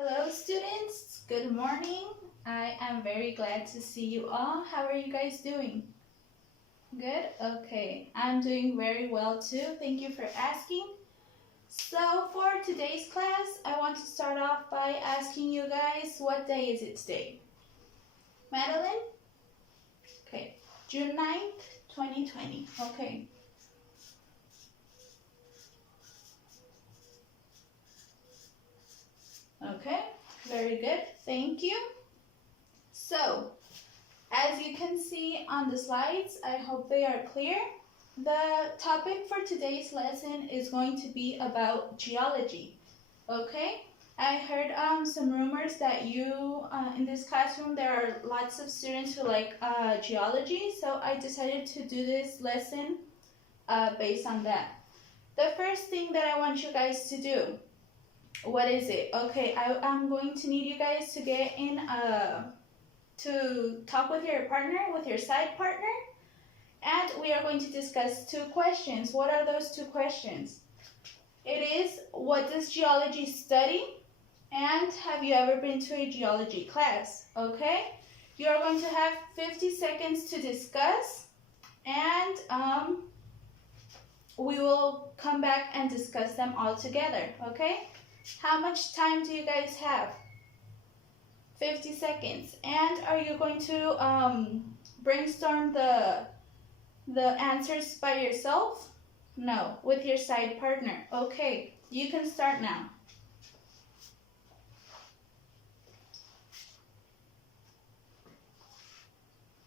Hello students, good morning. I am very glad to see you all. How are you guys doing? Good? Okay, I'm doing very well too. Thank you for asking. So for today's class, I want to start off by asking you guys, what day is it today? Madeline? Okay, June 9th, 2020. Okay. Okay, very good. Thank you. So, as you can see on the slides, I hope they are clear. The topic for today's lesson is going to be about geology. Okay, I heard some rumors that in this classroom there are lots of students who like geology, so I decided to do this lesson based on that. The first thing that I want you guys to do, what is it? Okay, I'm going to need you guys to get in to talk with your partner, with your side partner, and we are going to discuss two questions. What are those two questions? It is, what does geology study? And have you ever been to a geology class? Okay? You are going to have 50 seconds to discuss, and we will come back and discuss them all together. Okay? How much time do you guys have? 50 seconds. And are you going to brainstorm the answers by yourself? No, with your side partner. Okay, you can start now.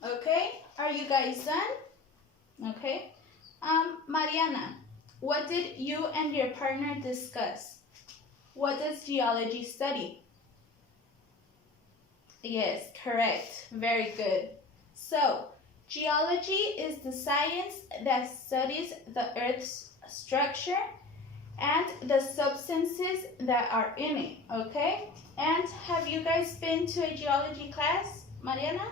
Okay, are you guys done? Okay. Mariana, what did you and your partner discuss? What does geology study? Yes, correct. Very good. So, geology is the science that studies the Earth's structure and the substances that are in it, okay? And have you guys been to a geology class, Mariana?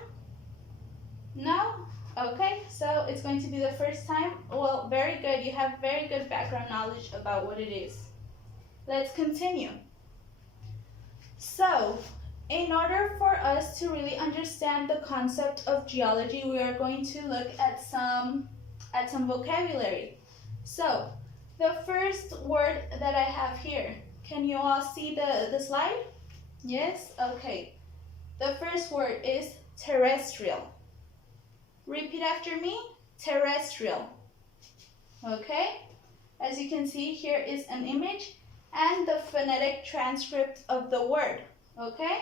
No? Okay, so it's going to be the first time. Well, very good. You have very good background knowledge about what it is. Let's continue. So, in order for us to really understand the concept of geology, we are going to look at some vocabulary. So, the first word that I have here, can you all see the slide? Yes? Okay. The first word is terrestrial. Repeat after me, terrestrial. Okay? As you can see, here is an image and the phonetic transcript of the word. Okay?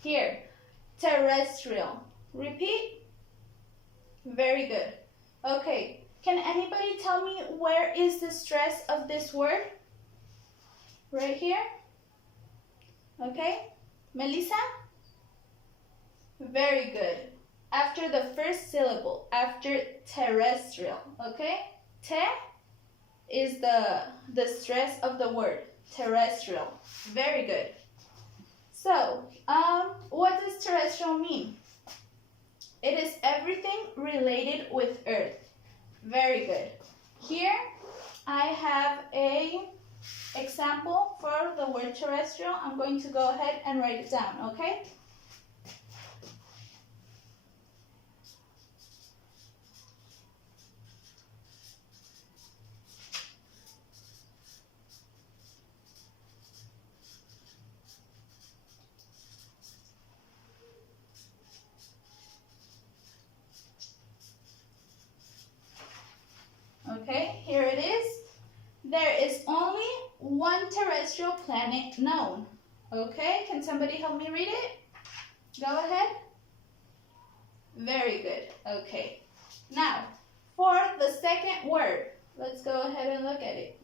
Here, terrestrial. Repeat. Very good. Okay, can anybody tell me where is the stress of this word? Right here? Okay, Melissa? Very good. After the first syllable, after terrestrial, okay? Te is the stress of the word, terrestrial. Very good. So, what does terrestrial mean? It is everything related with Earth. Very good. Here, I have an example for the word terrestrial. I'm going to go ahead and write it down, okay? Okay, here it is. There is only one terrestrial planet known. Okay, can somebody help me read it? Go ahead. Very good. Okay. Now, for the second word, let's go ahead and look at it.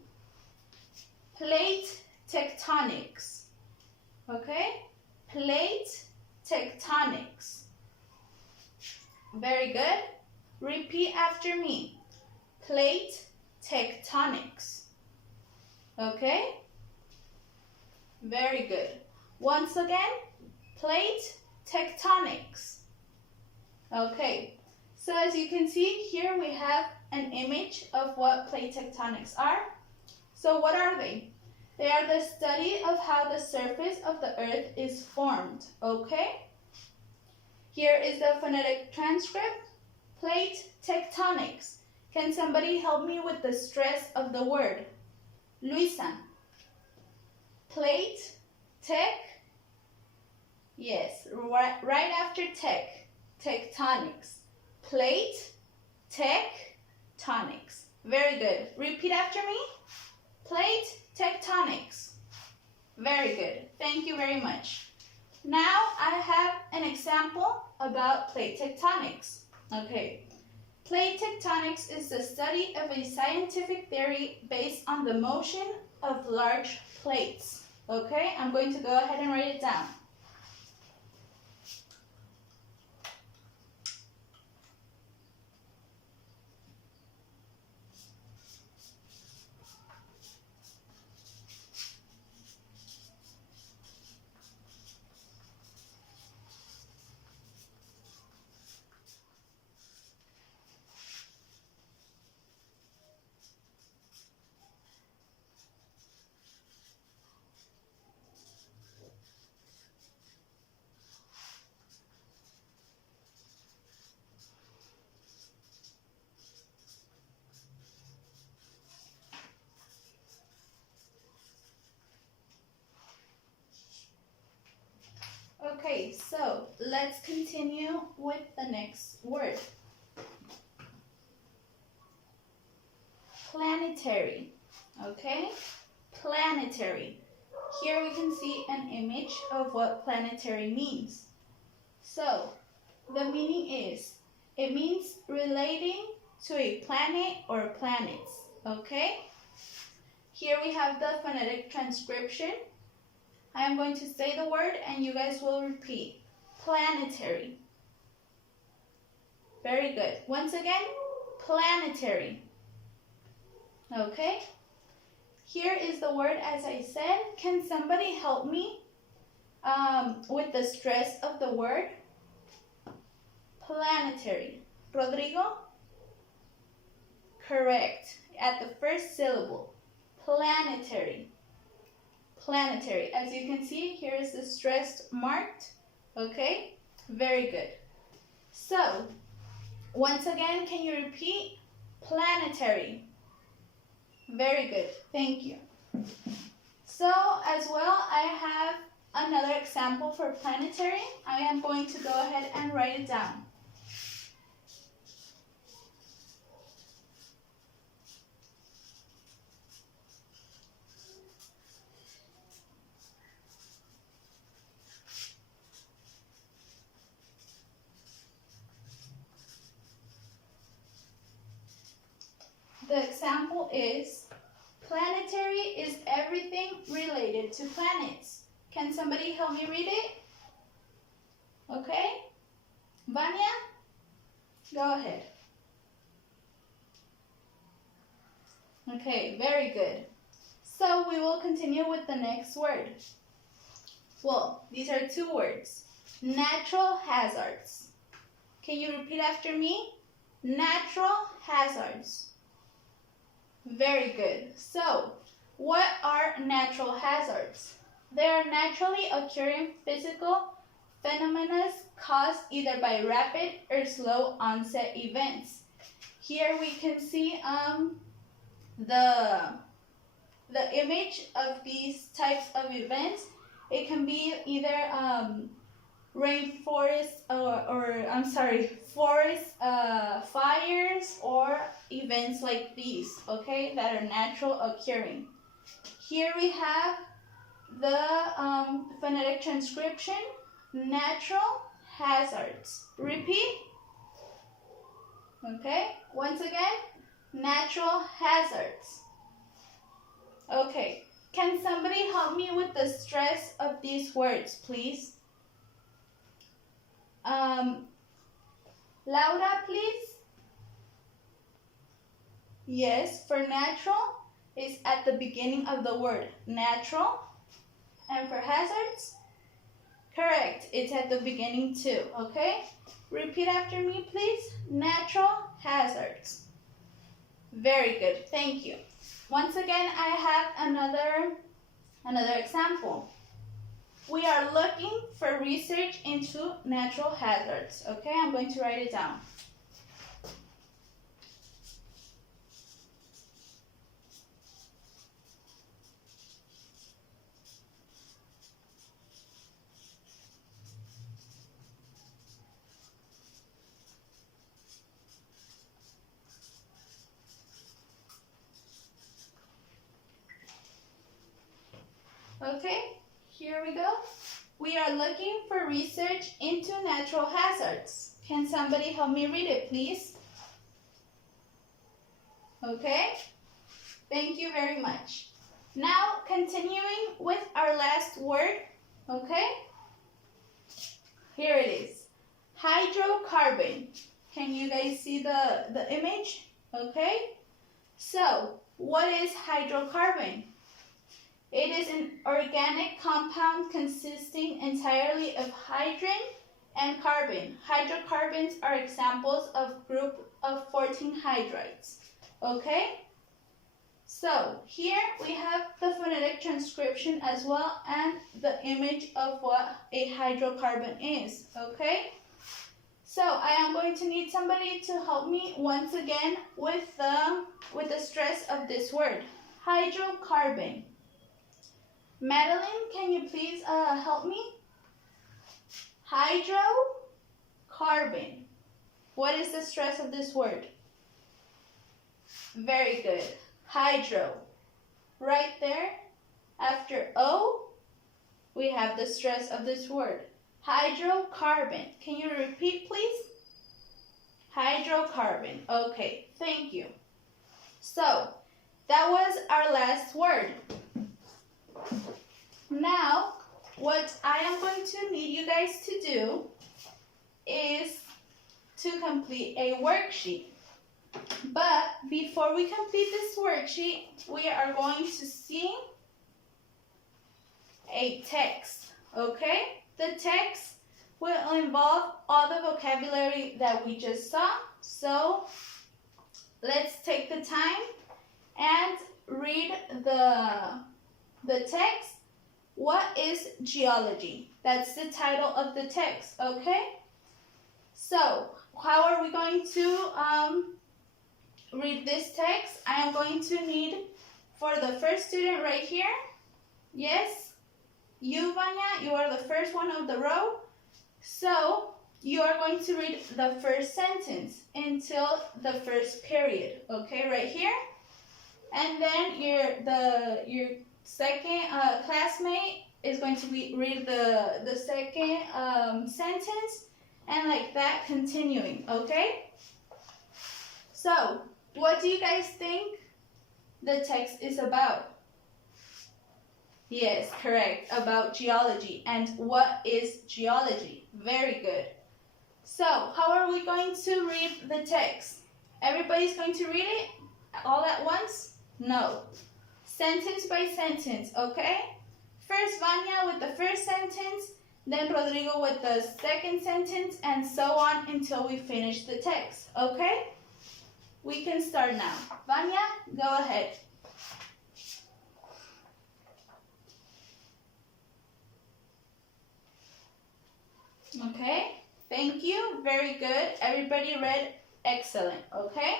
Plate tectonics. Okay? Plate tectonics. Very good. Repeat after me. Plate tectonics. Okay? Very good. Once again, plate tectonics. Okay, so as you can see, here we have an image of what plate tectonics are. So what are they? They are the study of how the surface of the earth is formed, okay? Here is the phonetic transcript. Plate tectonics. Can somebody help me with the stress of the word? Luisa. Plate, tech. Yes, right after tech. Tectonics. Plate, tectonics. Very good. Repeat after me. Plate tectonics. Very good. Thank you very much. Now I have an example about plate tectonics. Okay. Plate tectonics is the study of a scientific theory based on the motion of large plates. Okay, I'm going to go ahead and write it down. Okay, so let's continue with the next word. Planetary. Okay, planetary. Here we can see an image of what planetary means. So, the meaning is, it means relating to a planet or planets. Okay? Here we have the phonetic transcription. I am going to say the word and you guys will repeat. Planetary. Very good. Once again, planetary. Okay? Here is the word as I said. Can somebody help me with the stress of the word? Planetary. Rodrigo? Correct. At the first syllable. Planetary. Planetary. As you can see, here is the stress marked. Okay? Very good. So, once again, can you repeat? Planetary. Very good. Thank you. So, as well, I have another example for planetary. I am going to go ahead and write it down. The example is, planetary is everything related to planets. Can somebody help me read it? Okay? Vanya? Go ahead. Okay, very good. So we will continue with the next word. Well, these are two words. Natural hazards. Can you repeat after me? Natural hazards. Very good. So, what are natural hazards? They are naturally occurring physical phenomena caused either by rapid or slow onset events. Here we can see the image of these types of events. It can be either rainforest forest fires or events like these, okay, that are natural occurring. Here we have the phonetic transcription, natural hazards. Repeat. Okay, once again, natural hazards. Okay, can somebody help me with the stress of these words, please? Laura, please. Yes, for natural is at the beginning of the word, natural. And for hazards? Correct, it's at the beginning too, okay? Repeat after me, please. Natural hazards. Very good, thank you. Once again, I have another Another example. We are looking for research into natural hazards. Okay, I'm going to write it down. Okay, here we go. We are looking for research into natural hazards. Can somebody help me read it, please? Okay, thank you very much. Now, continuing with our last word, okay? Here it is, hydrocarbon. Can you guys see the image? Okay, so what is hydrocarbon? It is an organic compound consisting entirely of hydrogen and carbon. Hydrocarbons are examples of group of 14 hydrides. Okay? So here we have the phonetic transcription as well and the image of what a hydrocarbon is. Okay? So I am going to need somebody to help me once again with the stress of this word. Hydrocarbon. Madeline, can you please help me? Hydrocarbon. What is the stress of this word? Very good. Hydro. Right there, after O, we have the stress of this word. Hydrocarbon. Can you repeat, please? Hydrocarbon. Okay, thank you. So, that was our last word. Now, what I am going to need you guys to do is to complete a worksheet. But before we complete this worksheet, we are going to see a text, okay? The text will involve all the vocabulary that we just saw. So, let's take the time and read the text. What is geology? That's the title of the text, okay? So, how are we going to read this text? I am going to need, for the first student right here, yes, you, Vanya, you are the first one of the row. So, you are going to read the first sentence until the first period, okay, right here. And then your second classmate is going to read the second sentence, and like that, continuing, okay? So, what do you guys think the text is about? Yes, correct, about geology. And what is geology? Very good. So, how are we going to read the text? Everybody's going to read it all at once? No. Sentence by sentence, okay? First Vanya with the first sentence, then Rodrigo with the second sentence, and so on until we finish the text, okay? We can start now. Vanya, go ahead. Okay, thank you. Very good. Everybody read excellent, okay?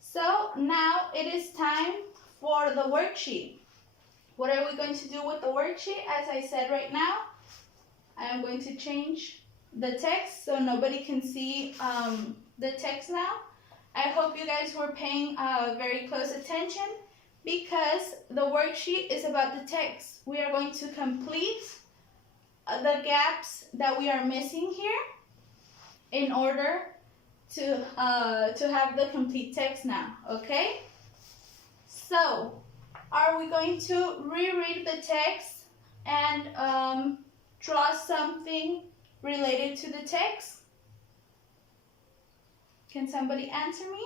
So now it is time for the worksheet. What are we going to do with the worksheet? As I said right now, I am going to change the text so nobody can see the text now. I hope you guys were paying very close attention because the worksheet is about the text. We are going to complete the gaps that we are missing here in order to have the complete text now, okay? So, are we going to reread the text and draw something related to the text? Can somebody answer me?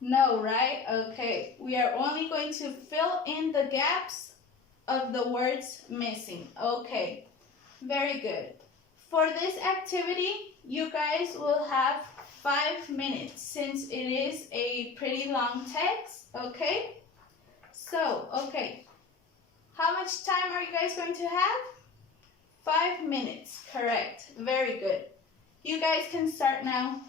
No, right? Okay. We are only going to fill in the gaps of the words missing. Okay. Very good. For this activity, you guys will have 5 minutes since it is a pretty long text. Okay? So, okay. How much time are you guys going to have? 5 minutes. Correct. Very good. You guys can start now.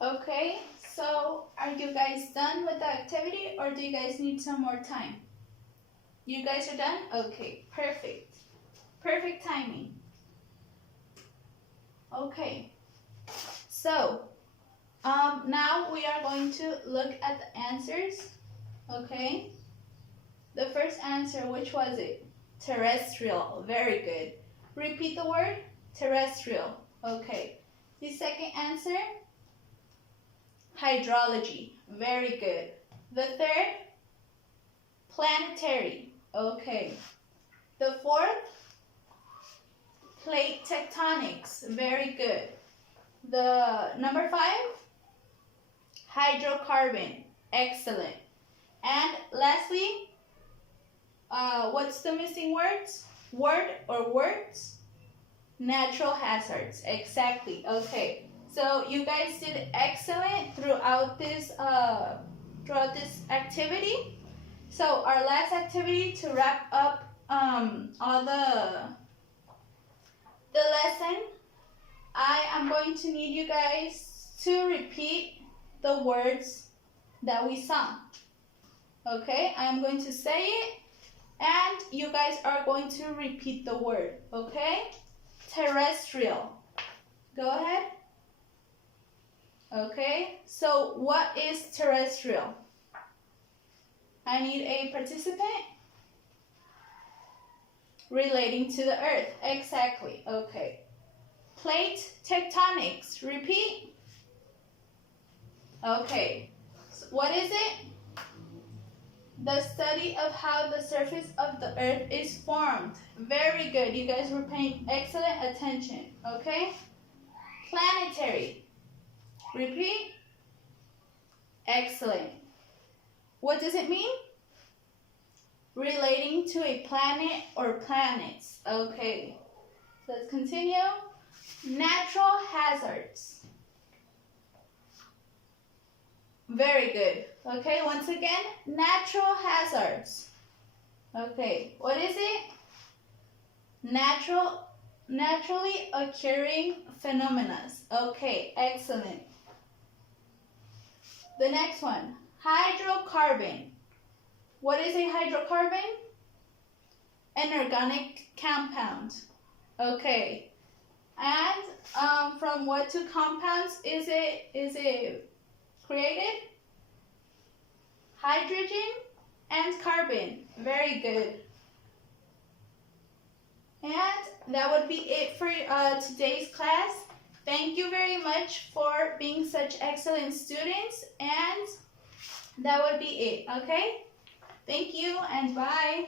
Okay, so are you guys done with the activity or do you guys need some more time? You guys are done? Okay, perfect. Perfect timing. Okay, so now we are going to look at the answers. Okay, the first answer, which was it? Terrestrial. Very good. Repeat the word. Terrestrial. Okay. The second answer, hydrology. Very good. The third, planetary. Okay. The fourth, plate tectonics. Very good. The number 5, hydrocarbon. Excellent. And lastly, what's the missing words? Word or words? Natural hazards. Exactly. Okay. So you guys did excellent throughout this activity. So our last activity to wrap up all the lesson, I am going to need you guys to repeat the words that we saw. Okay, I am going to say it and you guys are going to repeat the word. Okay, terrestrial. Go ahead. Okay, so what is terrestrial? I need a participant. Relating to the earth. Exactly. Okay. Plate tectonics. Repeat. Okay. So what is it? The study of how the surface of the earth is formed. Very good. You guys were paying excellent attention. Okay. Planetary. Repeat. Excellent. What does it mean? Relating to a planet or planets. Okay. Let's continue. Natural hazards. Very good. Okay, once again, natural hazards. Okay, what is it? Naturally occurring phenomena. Okay, excellent. The next one, hydrocarbon. What is a hydrocarbon? An organic compound. Okay. And from what two compounds is it created? Hydrogen and carbon. Very good. And that would be it for today's class. Thank you very much for being such excellent students, and that would be it, okay? Thank you and bye.